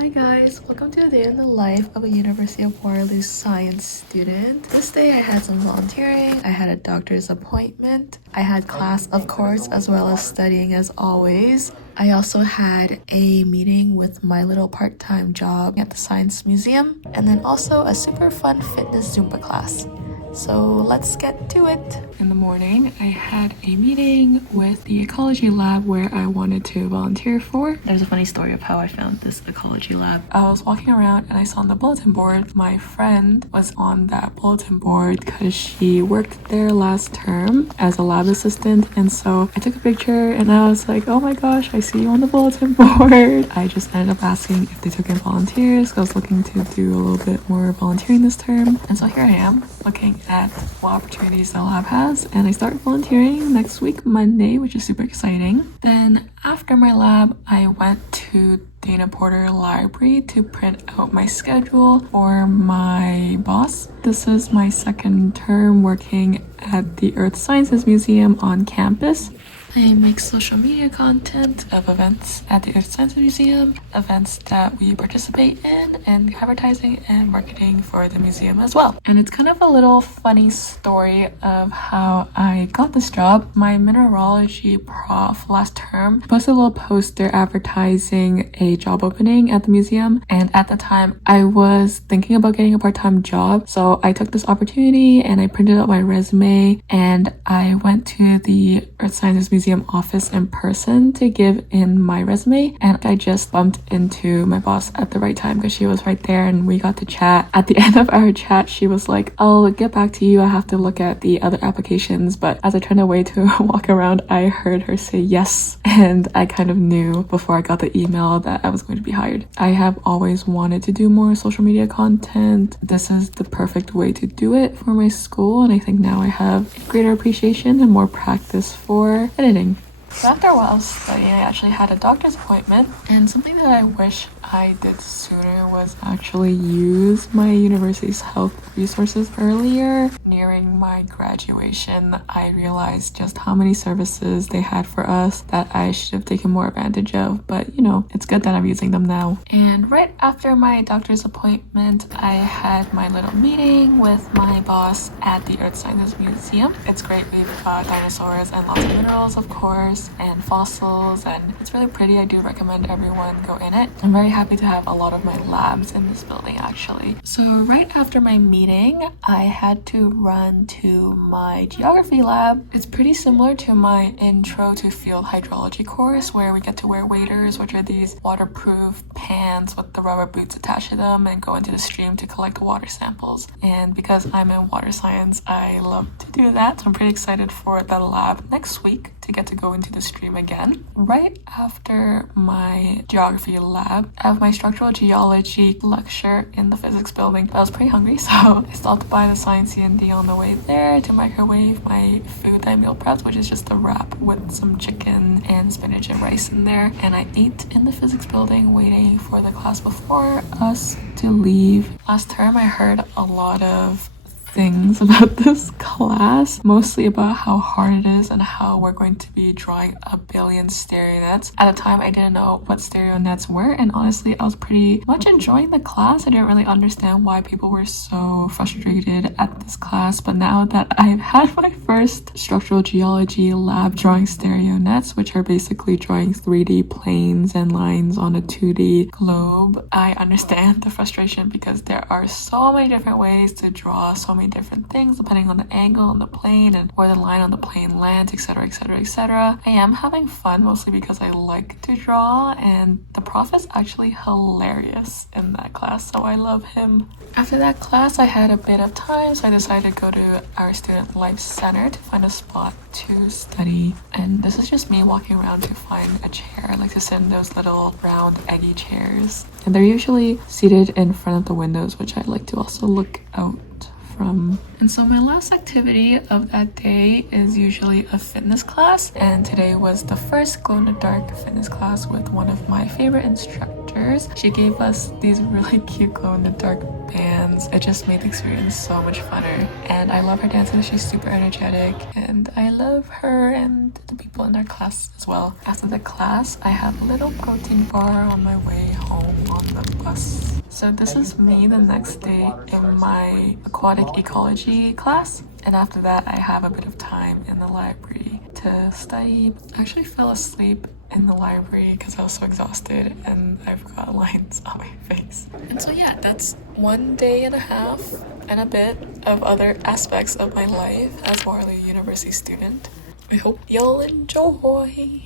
Hi guys, welcome to a day in the life of a University of Waterloo science student. This day I had some volunteering, I had a doctor's appointment, I had class of course as well as studying as always. I also had a meeting with my little part-time job at the Science Museum and then also a super fun fitness Zumba class. So let's get to it. In the morning, I had a meeting with the ecology lab where I wanted to volunteer for. There's a funny story of how I found this ecology lab. I was walking around and I saw on the bulletin board, my friend was on that bulletin board because she worked there last term as a lab assistant. And so I took a picture and I was like, oh my gosh, I see you on the bulletin board. I just ended up asking if they took in volunteers because I was looking to do a little bit more volunteering this term. And so here I am looking at what opportunities the lab has, and I start volunteering next week Monday, which is super exciting. Then after my lab I went to Dana Porter Library to print out my schedule for my boss. This is my second term working at the Earth Sciences Museum on campus. I make social media content of events at the Earth Sciences Museum, events that we participate in, and advertising and marketing for the museum as well. And it's kind of a little funny story of how I got this job. My mineralogy prof last term posted a little poster advertising a job opening at the museum, and at the time I was thinking about getting a part-time job, so I took this opportunity and I printed out my resume and I went to the Earth Sciences Museum office in person to give in my resume, and I just bumped into my boss at the right time because she was right there and we got to chat. At the end of our chat she was like, I'll get back to you, I have to look at the other applications, but as I turned away to walk around I heard her say yes, and I kind of knew before I got the email that I was going to be hired. I have always wanted to do more social media content. This is the perfect way to do it for my school, and I think now I have a greater appreciation and more practice for editing. After a while studying, I actually had a doctor's appointment, and something that I wish I did sooner was actually use my university's health resources earlier. Nearing my graduation, I realized just how many services they had for us that I should have taken more advantage of, but you know, it's good that I'm using them now. And right after my doctor's appointment, I had my little meeting with my boss at the Earth Sciences Museum. It's great, we've got dinosaurs and lots of minerals, of course, and fossils, and it's really pretty. I do recommend everyone go in it. I'm very happy to have a lot of my labs in this building actually. So right after my meeting, I had to run to my geography lab. It's pretty similar to my intro to field hydrology course where we get to wear waders, which are these waterproof pants with the rubber boots attached to them, and go into the stream to collect water samples. And because I'm in water science, I love to do that. So I'm pretty excited for the lab next week to get to go into the stream again. Right after my geography lab, I have my structural geology lecture in the physics building. But I was pretty hungry, so I stopped by the Science C&D on the way there to microwave my food that I meal prepped, which is just a wrap with some chicken and spinach and rice in there. And I ate in the physics building waiting for the class before us to leave. Last term I heard a lot of things about this class, mostly about how hard it is and how we're going to be drawing a billion stereo nets. At the time I didn't know what stereo nets were, and honestly I was pretty much enjoying the class. I didn't really understand why people were so frustrated at this class, but now that I've had my first structural geology lab drawing stereo nets, which are basically drawing 3D planes and lines on a 2D globe, I understand the frustration because there are so many different ways to draw so many different things depending on the angle on the plane and where the line on the plane lands, etc, etc, etc. I am having fun mostly because I like to draw, and the prof is actually hilarious in that class, so I love him. After that class I had a bit of time, so I decided to go to our student life center to find a spot to study. And this is just me walking around to find a chair. I like to sit in those little round eggy chairs, and they're usually seated in front of the windows, which I like to also look out from. And so my last activity of that day is usually a fitness class, and today was the first glow in the dark fitness class with one of my favorite instructors. pictures. She gave us these really cute glow-in-the-dark bands. It just made the experience so much funner. And I love her dancing. She's super energetic. And I love her and the people in our class as well. After the class, I had a little protein bar on my way home on the bus. So this is me the next day in my aquatic ecology class. And after that, I have a bit of time in the library to study. I actually fell asleep in the library because I was so exhausted and I've got lines on my face. And so yeah, that's 1 day and a half and a bit of other aspects of my life as Waterloo University student. I hope y'all enjoy.